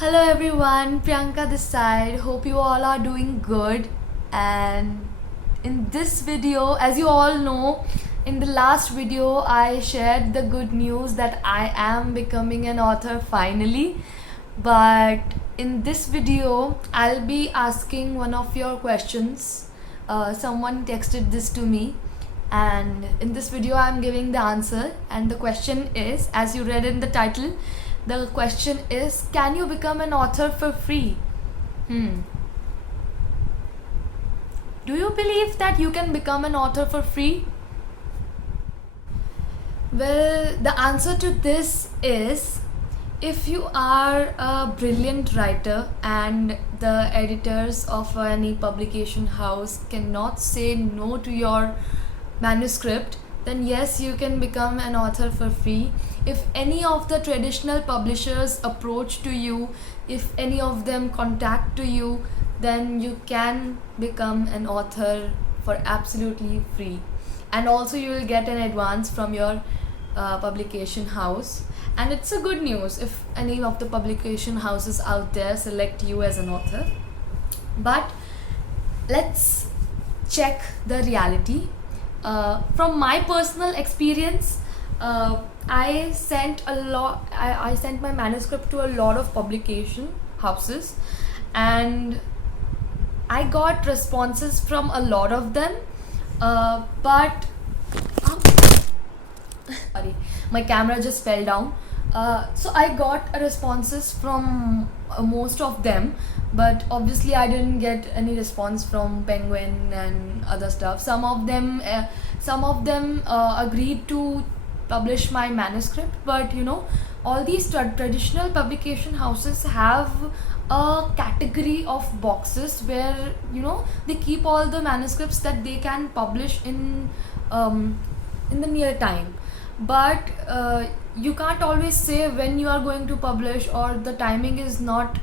Hello everyone, Priyanka this side. Hope you all are doing good. And in this video, as you all know, in the last video, I shared the good news that I am becoming an author finally. But in this video, I'll be asking one of your questions. Someone texted this to me, and in this video, I'm giving the answer. And the question is, as you read in the title, the question is, can you become an author for free? Hmm. Do you believe that you can become an author for free? Well, the answer to this is, if you are a brilliant writer and the editors of any publication house cannot say no to your manuscript, then yes, you can become an author for free. If any of the traditional publishers approach to you, if any of them contact to you, then you can become an author for absolutely free. And also you will get an advance from your publication house. And it's a good news if any of the publication houses out there select you as an author. But let's check the reality. From my personal experience, I sent a lot. I sent my manuscript to a lot of publication houses, and I got responses from a lot of them. But sorry, my camera just fell down. So I got responses from most of them, but obviously I didn't get any response from Penguin and other stuff. Some of them agreed to publish my manuscript, but all these traditional publication houses have a category of boxes where they keep all the manuscripts that they can publish in the near time. But you can't always say when you are going to publish, or the timing is not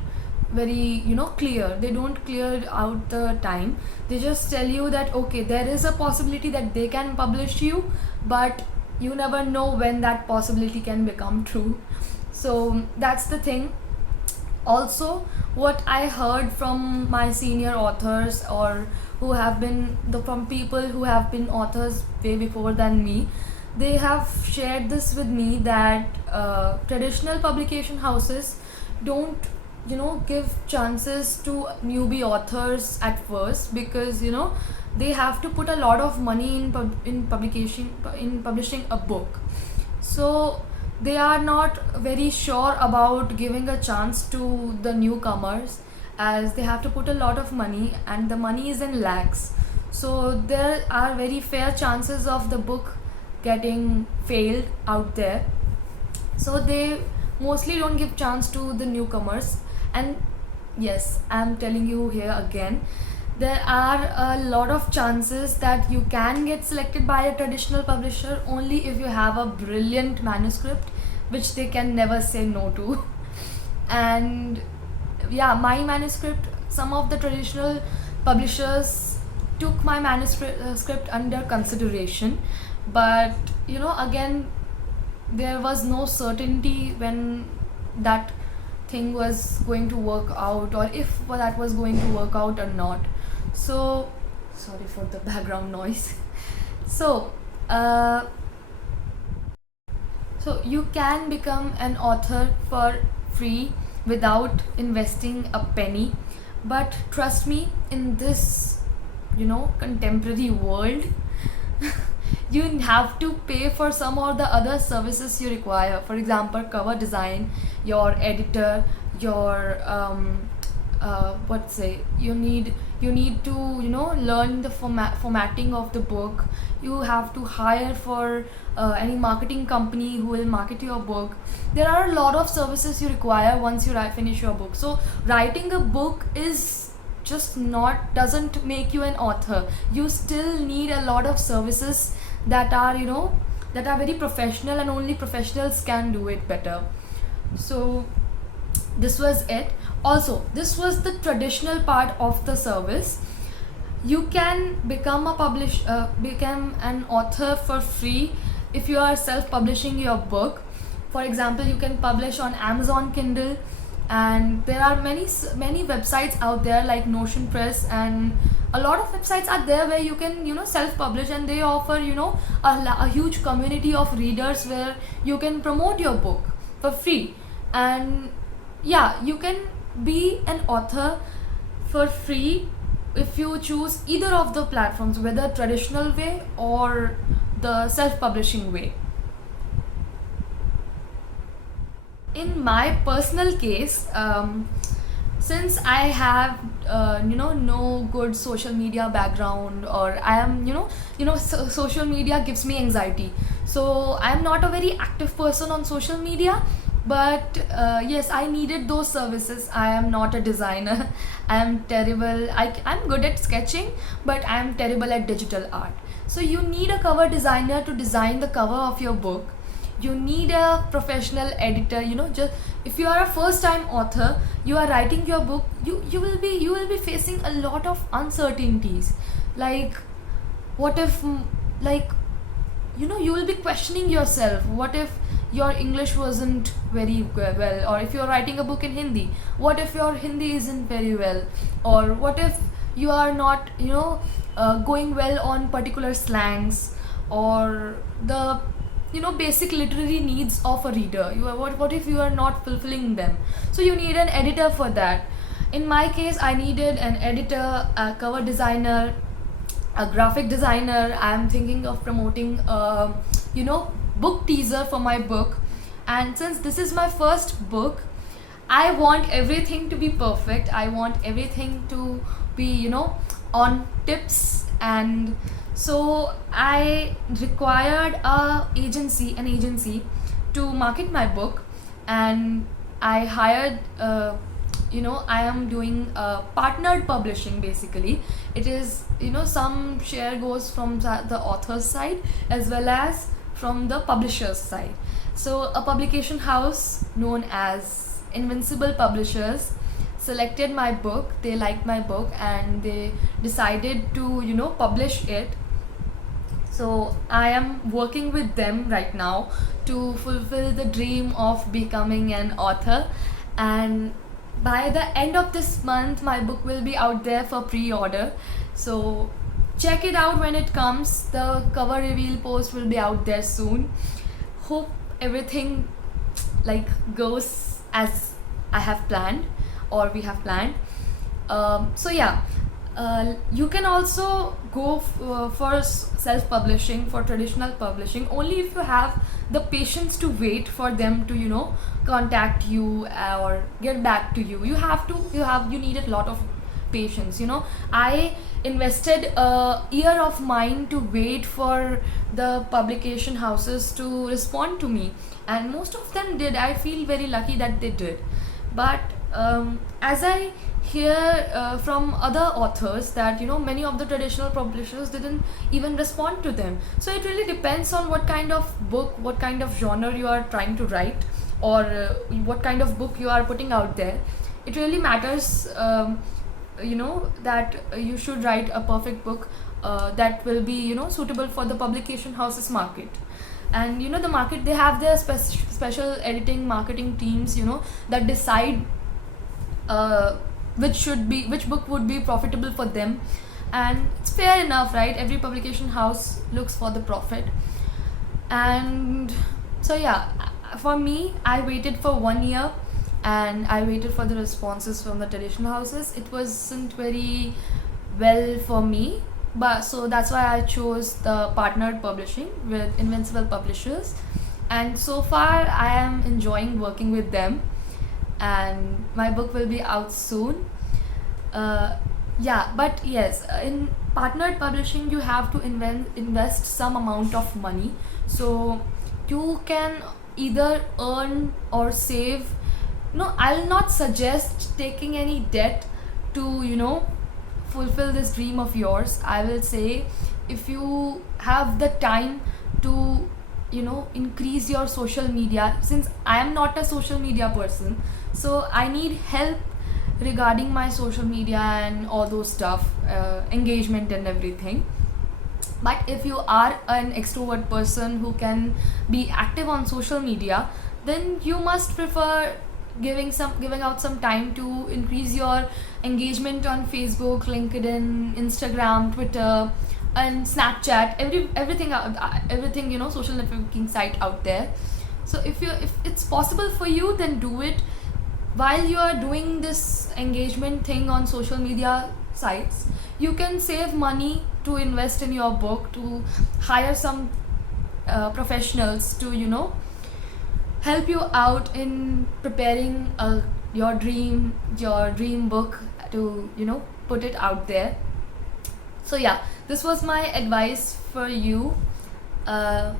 very clear. They don't clear out the time. They just tell you that okay, there is a possibility that they can publish you, but you never know when that possibility can become true. So that's the thing. Also, what I heard from my senior authors, or who have been from people who have been authors way before than me, they have shared this with me that traditional publication houses don't give chances to newbie authors at first, because they have to put a lot of money in publishing a book. So they are not very sure about giving a chance to the newcomers, as they have to put a lot of money, and the money is in lakhs. So there are very fair chances of the book getting failed out there. So they mostly don't give chance to the newcomers. And yes, I'm telling you here again, there are a lot of chances that you can get selected by a traditional publisher only if you have a brilliant manuscript which they can never say no to. And yeah, my manuscript, some of the traditional publishers took my manuscript script under consideration, but again, there was no certainty when that thing was going to work out, or if that was going to work out or not. So sorry for the background noise. So so you can become an author for free without investing a penny. But trust me, in this contemporary world, you have to pay for some or the other services you require. For example, cover design, your editor, your what say you need to learn the formatting of the book. You have to hire for any marketing company who will market your book. There are a lot of services you require once you finish your book. So writing a book is just not doesn't make you an author. You still need a lot of services that are that are very professional, and only professionals can do it better. So this was it. Also, this was the traditional part of the service. You can become become an author for free if you are self-publishing your book. For example, you can publish on Amazon Kindle, And there are many websites out there like Notion Press, and a lot of websites are there where you can self publish, and they offer a huge community of readers where you can promote your book for free. And yeah, you can be an author for free if you choose either of the platforms, whether traditional way or the self publishing way. In my personal case, since I have no good social media background, or I am social media gives me anxiety, so I am not a very active person on social media. But yes, I needed those services. I am not a designer. I am terrible. I'm good at sketching, but I am terrible at digital art. So you need a cover designer to design the cover of your book. You need a professional editor. Just if you are a first time author, you are writing your book, you will be facing a lot of uncertainties. Like, what if, like, you will be questioning yourself. What if your English wasn't very well, or if you're writing a book in Hindi, what if your Hindi isn't very well, or what if you are not going well on particular slangs, or the basic literary needs of a reader. What if you are not fulfilling them? So you need an editor for that. In my case, I needed an editor, a cover designer, a graphic designer. I'm thinking of promoting book teaser for my book. And since this is my first book, I want everything to be perfect. I want everything to be on tips. And so I required an agency to market my book. And I hired I am doing partnered publishing. Basically, it is some share goes from the author's side as well as from the publisher's side. So a publication house known as Invincible Publishers selected my book. They liked my book and they decided to publish it. So I am working with them right now to fulfill the dream of becoming an author. And by the end of this month, my book will be out there for pre-order. So check it out when it comes. The cover reveal post will be out there soon. Hope everything goes as I have planned, or we have planned. So yeah, you can also go for self-publishing, for traditional publishing, only if you have the patience to wait for them to contact you or get back to you. You need a lot of patience. I invested a year of mine to wait for the publication houses to respond to me, and most of them did. I feel very lucky that they did. But as I hear from other authors that many of the traditional publishers didn't even respond to them. So it really depends on what kind of book, what kind of genre you are trying to write, or what kind of book you are putting out there. It really matters that you should write a perfect book that will be suitable for the publication house's market. And the market, they have their special editing marketing teams that decide which book would be profitable for them. And it's fair enough, right? Every publication house looks for the profit. And so yeah, for me, I waited for 1 year, and I waited for the responses from the traditional houses. It wasn't very well for me, but so that's why I chose the partnered publishing with Invincible Publishers. And so far I am enjoying working with them, and my book will be out soon. Yeah, but yes, in partnered publishing you have to invest some amount of money. So you can either earn or save. No, I'll not suggest taking any debt to fulfill this dream of yours. I will say, if you have the time to increase your social media, since I am not a social media person, so I need help regarding my social media and all those stuff, engagement and everything. But if you are an extrovert person who can be active on social media, then you must prefer giving out some time to increase your engagement on Facebook, LinkedIn, Instagram, Twitter, and Snapchat, everything, social networking site out there. So if it's possible for you, then do it. While you are doing this engagement thing on social media sites, you can save money to invest in your book, to hire some professionals to help you out in preparing your dream book, to put it out there. So yeah, this was my advice for you. uh,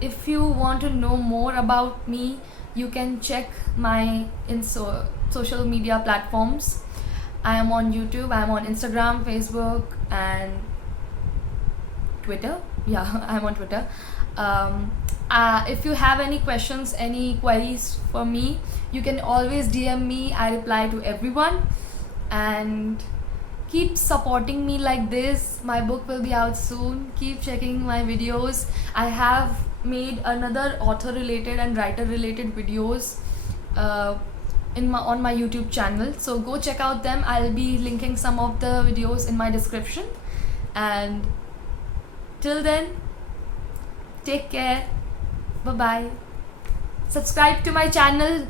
if you want to know more about me, you can check my social media platforms. I am on YouTube, I am on Instagram, Facebook, and Twitter. Yeah, I'm on Twitter. If you have any questions, any queries for me, you can always DM me. I reply to everyone. And keep supporting me like this. My book will be out soon. Keep checking my videos. I have made another author related and writer related videos on my YouTube channel. So go check out them. I'll be linking some of the videos in my description. And till then, take care. Bye bye. Subscribe to my channel